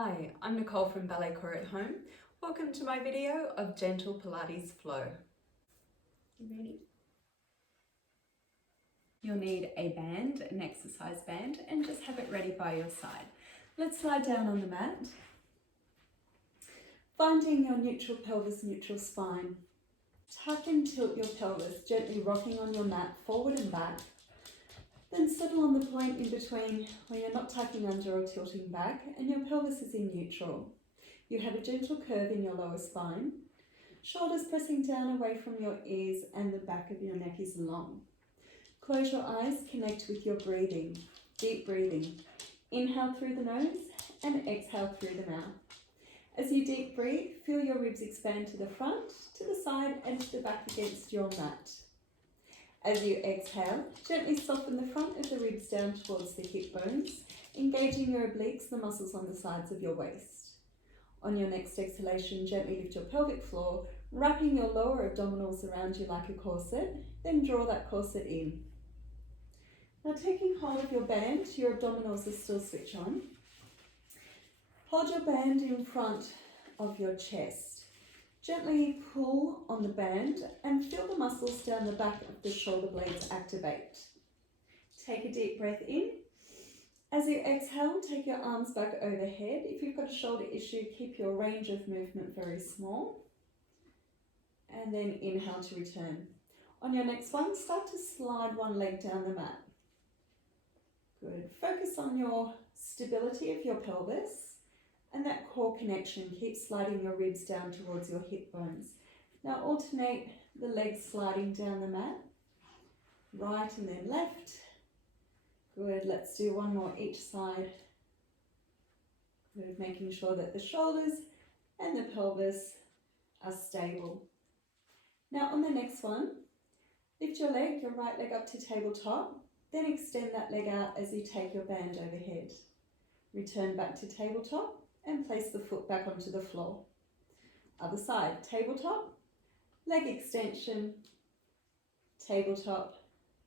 Hi, I'm Nicole from Ballet Core at Home. Welcome to my video of gentle Pilates flow. You ready? You'll need a band, an exercise band, and just have it ready by your side. Let's lie down on the mat. Finding your neutral pelvis, neutral spine. Tuck and tilt your pelvis, gently rocking on your mat forward and back. Then settle on the point in between where you're not tucking under or tilting back and your pelvis is in neutral. You have a gentle curve in your lower spine. Shoulders pressing down away from your ears and the back of your neck is long. Close your eyes, connect with your breathing. Deep breathing. Inhale through the nose and exhale through the mouth. As you deep breathe, feel your ribs expand to the front, to the side and to the back against your mat. As you exhale, gently soften the front of the ribs down towards the hip bones, engaging your obliques, the muscles on the sides of your waist. On your next exhalation, gently lift your pelvic floor, wrapping your lower abdominals around you like a corset, then draw that corset in. Now taking hold of your band, your abdominals are still switched on. Hold your band in front of your chest. Gently pull on the band and feel the muscles down the back of the shoulder blades activate. Take a deep breath in. As you exhale, take your arms back overhead. If you've got a shoulder issue, keep your range of movement very small. And then inhale to return. On your next one, start to slide one leg down the mat. Good. Focus on your stability of your pelvis. And that core connection, keep sliding your ribs down towards your hip bones. Now alternate the legs sliding down the mat, right and then left. Good, let's do one more each side. Good, making sure that the shoulders and the pelvis are stable. Now on the next one, lift your leg, your right leg up to tabletop, then extend that leg out as you take your band overhead. Return back to tabletop. And place the foot back onto the floor. Other side, tabletop, leg extension, tabletop,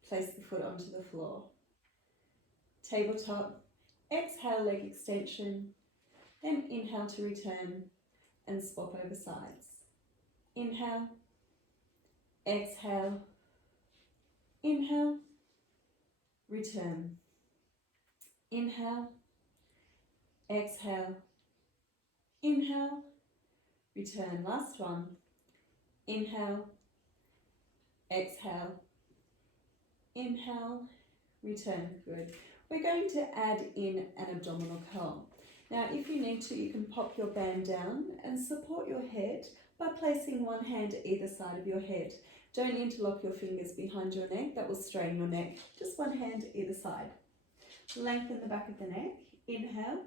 place the foot onto the floor. Tabletop, exhale, leg extension, then inhale to return and swap over sides. Inhale, exhale, inhale, return. Inhale, exhale, inhale, return. Last one. Inhale, exhale, inhale, return. Good. We're going to add in an abdominal curl. Now, if you need to, you can pop your band down and support your head by placing one hand either side of your head. Don't interlock your fingers behind your neck. That will strain your neck. Just one hand either side. Lengthen the back of the neck. Inhale.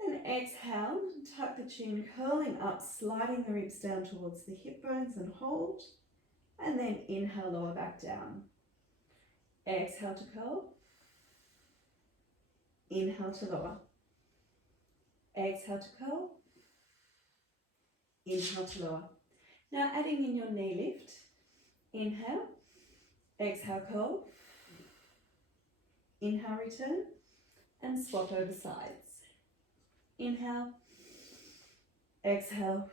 And exhale, tuck the chin, curling up, sliding the ribs down towards the hip bones and hold. And then inhale, lower back down. Exhale to curl. Inhale to lower. Exhale to curl. Inhale to lower. Now adding in your knee lift. Inhale. Exhale, curl. Inhale, return. And swap over sides. Inhale, exhale,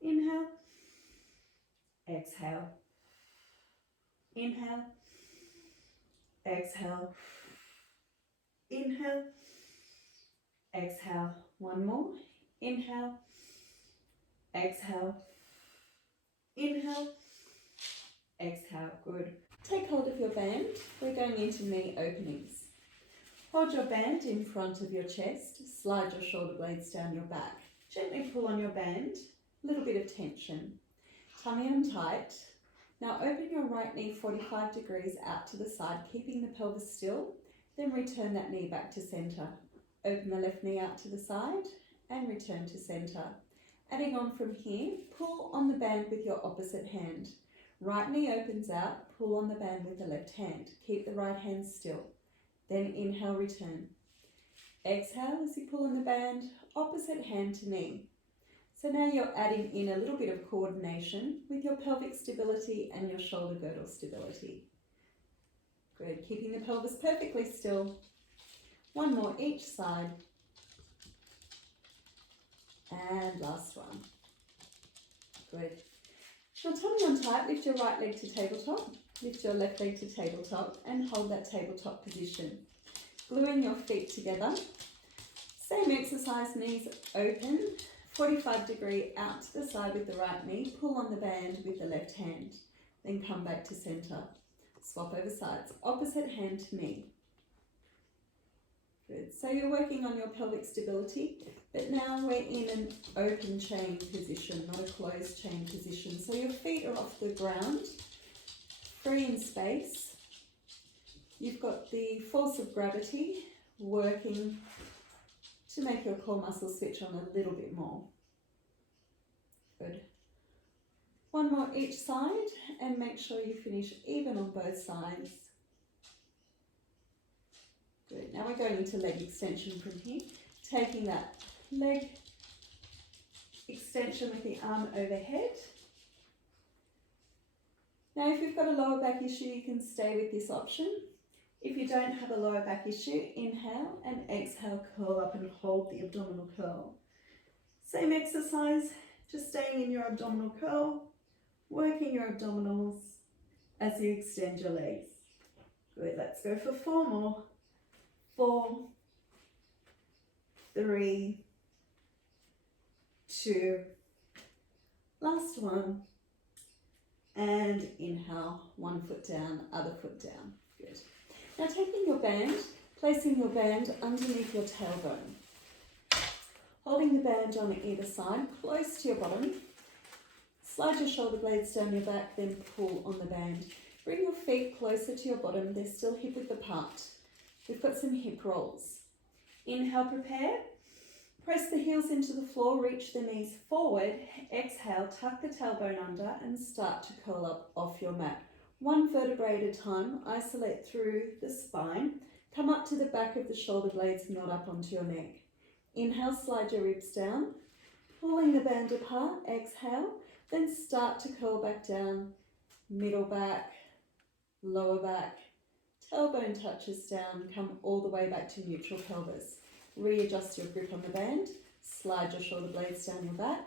inhale, exhale, inhale, exhale, inhale, exhale. One more. Inhale, exhale, inhale, exhale. Good. Take hold of your band. We're going into knee openings. Hold your band in front of your chest, slide your shoulder blades down your back. Gently pull on your band, a little bit of tension. Tummy on tight. Now open your right knee 45 degrees out to the side, keeping the pelvis still. Then return that knee back to center. Open the left knee out to the side and return to center. Adding on from here, pull on the band with your opposite hand. Right knee opens out, pull on the band with the left hand. Keep the right hand still. Then inhale, return. Exhale as you pull on the band, opposite hand to knee. So now you're adding in a little bit of coordination with your pelvic stability and your shoulder girdle stability. Good, keeping the pelvis perfectly still. One more each side. And last one. Good. Now tummy on tight, lift your right leg to tabletop, lift your left leg to tabletop and hold that tabletop position. Gluing your feet together. Same exercise, knees open, 45-degree out to the side with the right knee, pull on the band with the left hand, then come back to centre. Swap over sides, opposite hand to knee. Good. So you're working on your pelvic stability, but now we're in an open chain position, not a closed chain position. So your feet are off the ground, free in space. You've got the force of gravity working to make your core muscle switch on a little bit more. Good. One more each side and make sure you finish even on both sides. Good. Now we're going into leg extension from here. Taking that leg extension with the arm overhead. Now if you've got a lower back issue, you can stay with this option. If you don't have a lower back issue, inhale and exhale, curl up and hold the abdominal curl. Same exercise, just staying in your abdominal curl, working your abdominals as you extend your legs. Good, let's go for 4 more. 4, 3, 2, last one, and inhale, 1 foot down, other foot down. Good. Now taking your band, placing your band underneath your tailbone. Holding the band on either side, close to your bottom. Slide your shoulder blades down your back, then pull on the band. Bring your feet closer to your bottom, they're still hip width apart. We've got some hip rolls. Inhale, prepare. Press the heels into the floor, reach the knees forward. Exhale, tuck the tailbone under and start to curl up off your mat. 1 vertebrae at a time, isolate through the spine. Come up to the back of the shoulder blades, not up onto your neck. Inhale, slide your ribs down. Pulling the band apart, exhale. Then start to curl back down. Middle back, lower back. Tailbone touches down, come all the way back to neutral pelvis. Readjust your grip on the band, slide your shoulder blades down your back.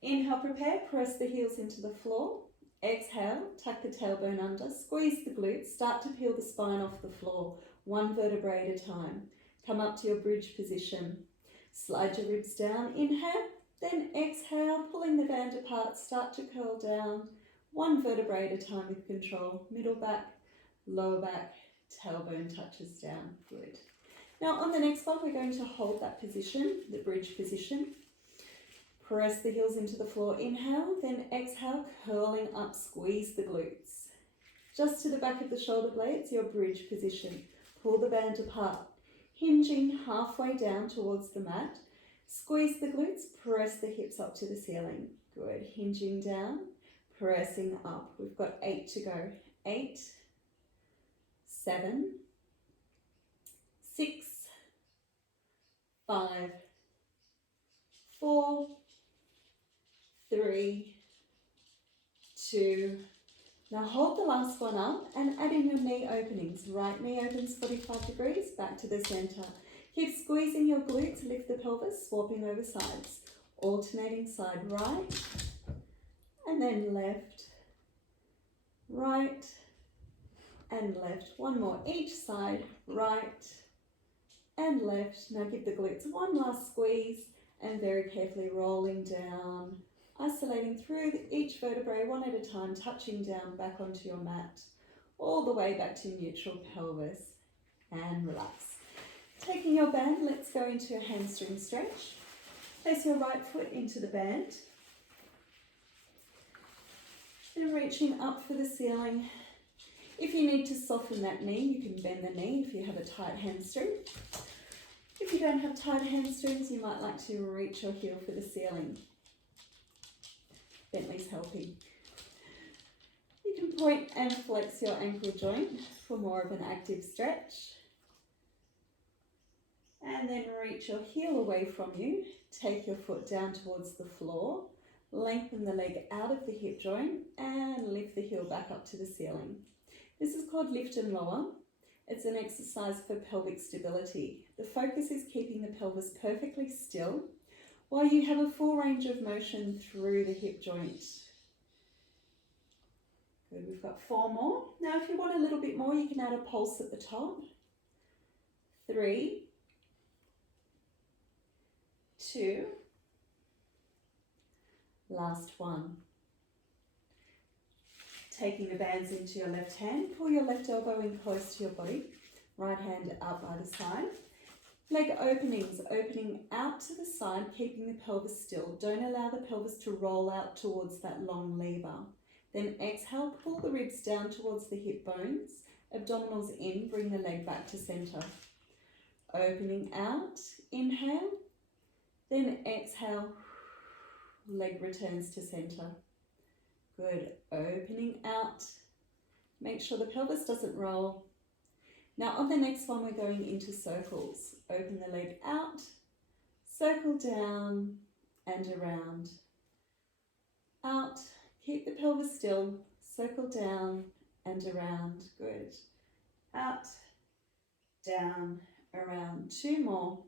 Inhale, prepare, press the heels into the floor. Exhale, tuck the tailbone under, squeeze the glutes, start to peel the spine off the floor, 1 vertebrae at a time. Come up to your bridge position. Slide your ribs down, inhale, then exhale, pulling the band apart, start to curl down, 1 vertebrae at a time with control. Middle back, lower back, tailbone touches down. Good. Now on the next one, we're going to hold that position, the bridge position. Press the heels into the floor, inhale, then exhale, curling up, squeeze the glutes. Just to the back of the shoulder blades, your bridge position. Pull the band apart, hinging halfway down towards the mat. Squeeze the glutes, press the hips up to the ceiling. Good, hinging down, pressing up. We've got 8 to go. 8, 7, 6, 5, 4, 3, 2. Now hold the last one up and add in your knee openings. Right knee opens 45 degrees, back to the center. Keep squeezing your glutes, lift the pelvis, swapping over sides. Alternating side right, and then left, right, and left. One more each side, right and left. Now give the glutes one last squeeze and very carefully rolling down, isolating through each vertebrae one at a time, touching down back onto your mat, all the way back to neutral pelvis, and relax. Taking your band, let's go into a hamstring stretch. Place your right foot into the band. Then reaching up for the ceiling. If you need to soften that knee, you can bend the knee if you have a tight hamstring. If you don't have tight hamstrings, you might like to reach your heel for the ceiling. Bentley's helping. You can point and flex your ankle joint for more of an active stretch. And then reach your heel away from you. Take your foot down towards the floor. Lengthen the leg out of the hip joint and lift the heel back up to the ceiling. This is called lift and lower. It's an exercise for pelvic stability. The focus is keeping the pelvis perfectly still while you have a full range of motion through the hip joint. Good, we've got 4 more. Now if you want a little bit more, you can add a pulse at the top. 3, 2, last 1. Taking the bands into your left hand, pull your left elbow in close to your body, right hand up either side. Leg openings, opening out to the side, keeping the pelvis still. Don't allow the pelvis to roll out towards that long lever. Then exhale, pull the ribs down towards the hip bones, abdominals in, bring the leg back to center. Opening out, inhale, then exhale, leg returns to center. Good, opening out, make sure the pelvis doesn't roll. Now on the next one, we're going into circles. Open the leg out, circle down and around. Out, keep the pelvis still, circle down and around. Good. Out, down, around. 2 more.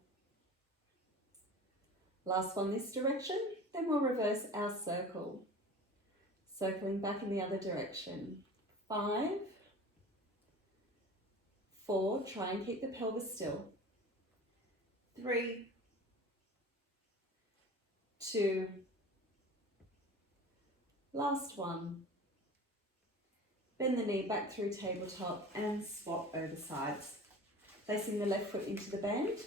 Last one this direction, then we'll reverse our circle. Circling back in the other direction. 5, 4, try and keep the pelvis still. 3, 2, last 1. Bend the knee back through tabletop and swap over sides. Placing the left foot into the band.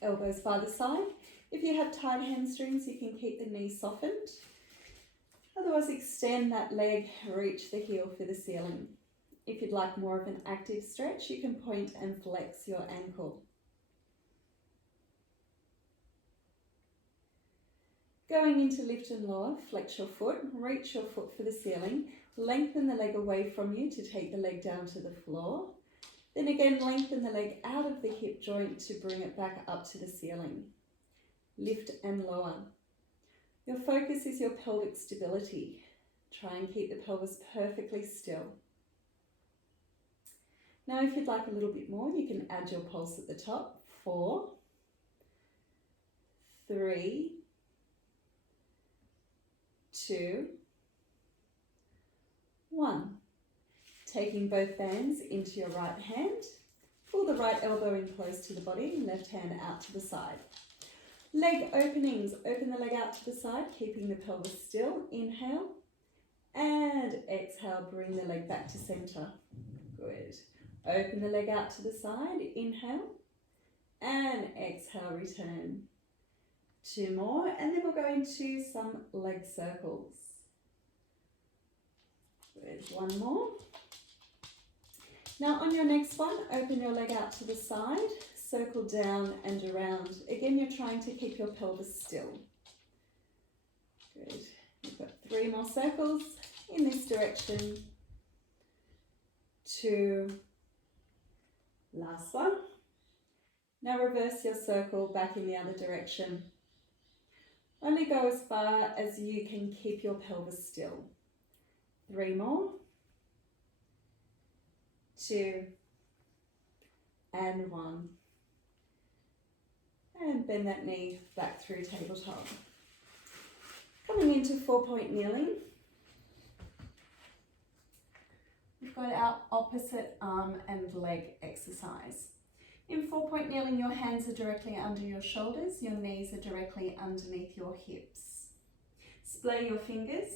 Elbows by the side. If you have tight hamstrings, you can keep the knee softened. Otherwise, extend that leg, reach the heel for the ceiling. If you'd like more of an active stretch, you can point and flex your ankle. Going into lift and lower, flex your foot, reach your foot for the ceiling, lengthen the leg away from you to take the leg down to the floor. Then again, lengthen the leg out of the hip joint to bring it back up to the ceiling. Lift and lower. Your focus is your pelvic stability. Try and keep the pelvis perfectly still. Now, if you'd like a little bit more, you can add your pulse at the top. 4, 3, 2, 1. Taking both bands into your right hand. Pull the right elbow in close to the body, left hand out to the side. Leg openings, open the leg out to the side, keeping the pelvis still. Inhale and exhale, bring the leg back to center. Good. Open the leg out to the side, inhale and exhale, return. 2 more, and then we'll go into some leg circles. Good, 1 more. Now on your next one, open your leg out to the side, circle down and around. Again, you're trying to keep your pelvis still. Good. You've got 3 more circles in this direction. 2. Last one. Now reverse your circle back in the other direction. Only go as far as you can keep your pelvis still. 3 more. 2 and 1. And bend that knee back through tabletop. Coming into 4-point kneeling. We've got our opposite arm and leg exercise. In 4-point kneeling, your hands are directly under your shoulders, your knees are directly underneath your hips. Splay your fingers,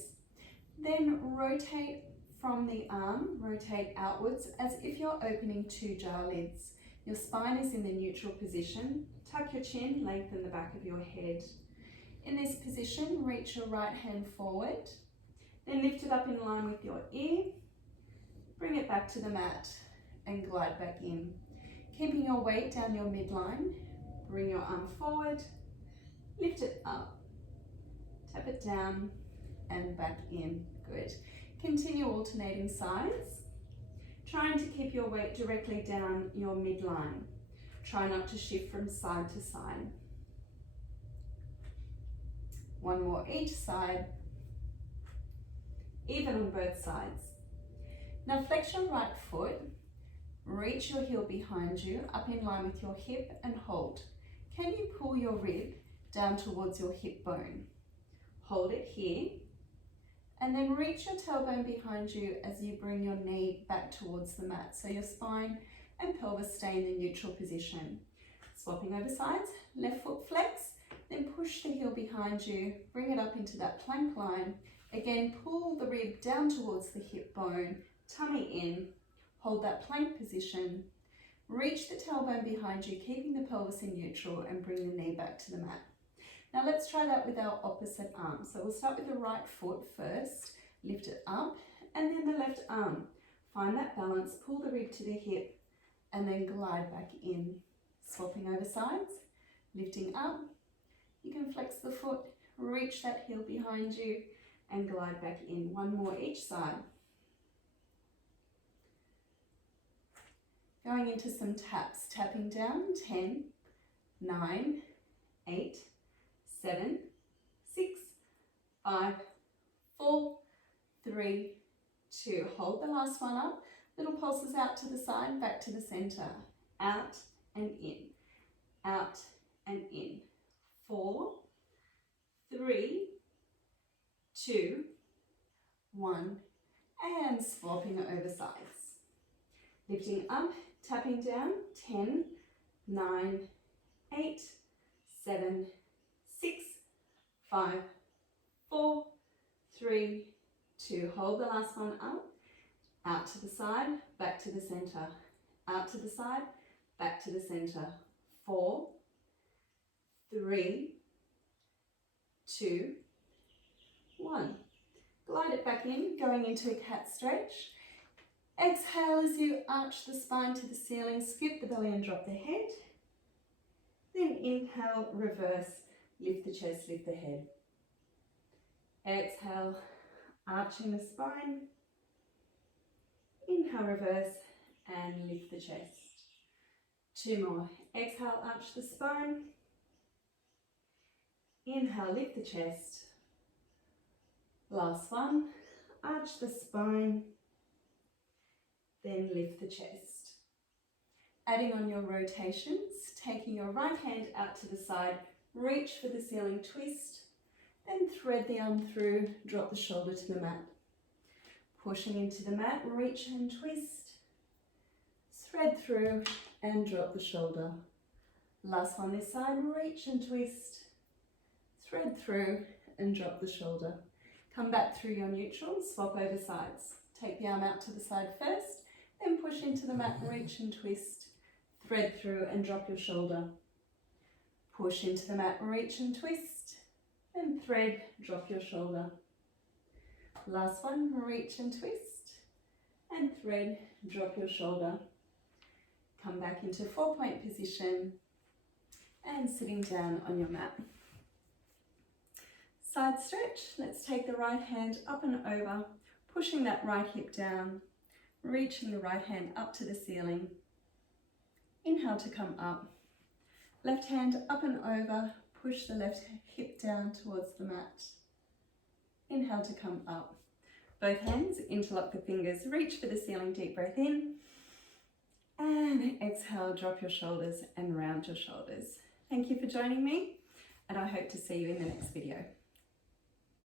then rotate from the arm, rotate outwards as if you're opening 2 jar lids. Your spine is in the neutral position. Tuck your chin, lengthen the back of your head. In this position, reach your right hand forward, then lift it up in line with your ear. Bring it back to the mat and glide back in. Keeping your weight down your midline, bring your arm forward, lift it up, tap it down and back in. Good. Continue alternating sides, trying to keep your weight directly down your midline. Try not to shift from side to side. 1 more each side, even on both sides. Now flex your right foot, reach your heel behind you, up in line with your hip and hold. Can you pull your rib down towards your hip bone. Hold it here, and then reach your tailbone behind you as you bring your knee back towards the mat. So your spine and pelvis stay in the neutral position. Swapping over sides, left foot flex, then push the heel behind you, bring it up into that plank line. Again, pull the rib down towards the hip bone, tummy in, hold that plank position, reach the tailbone behind you, keeping the pelvis in neutral, and bring the knee back to the mat. Now let's try that with our opposite arm. So we'll start with the right foot first, lift it up, and then the left arm. Find that balance, pull the rib to the hip, and then glide back in. Swapping over sides, lifting up. You can flex the foot, reach that heel behind you, and glide back in. One more each side. Going into some taps, tapping down, 10, 9, 8, 7, 6, 5, 4, 3, 2. Hold the last one up. Little pulses out to the side, back to the center. Out and in. Out and in. 4, 3, 2, 1. And swapping over sides. Lifting up, tapping down. 10, 9, 8, 7, 6, 5, 4, 3, 2. Hold the last one up. Out to the side, back to the center. Out to the side, back to the center. 4, 3, 2, 1. Glide it back in, going into a cat stretch. Exhale as you arch the spine to the ceiling, scoop the belly and drop the head. Then inhale, reverse, lift the chest, lift the head. Exhale, arching the spine. Inhale, reverse, and lift the chest. 2 more. Exhale, arch the spine. Inhale, lift the chest. Last one. Arch the spine. Then lift the chest. Adding on your rotations, taking your right hand out to the side, reach for the ceiling twist, then thread the arm through, drop the shoulder to the mat. Pushing into the mat, reach and twist, thread through and drop the shoulder. Last one this side, reach and twist, thread through and drop the shoulder. Come back through your neutral, swap over sides. Take the arm out to the side first, then push into the mat, reach and twist, thread through and drop your shoulder. Push into the mat, reach and twist, then thread, drop your shoulder. Last one, reach and twist, and thread, drop your shoulder. Come back into 4-point position and sitting down on your mat. Side stretch, let's take the right hand up and over, pushing that right hip down, reaching the right hand up to the ceiling. Inhale to come up. Left hand up and over, push the left hip down towards the mat. Inhale to come up. Both hands, interlock the fingers, reach for the ceiling, deep breath in. And exhale, drop your shoulders and round your shoulders. Thank you for joining me, and I hope to see you in the next video.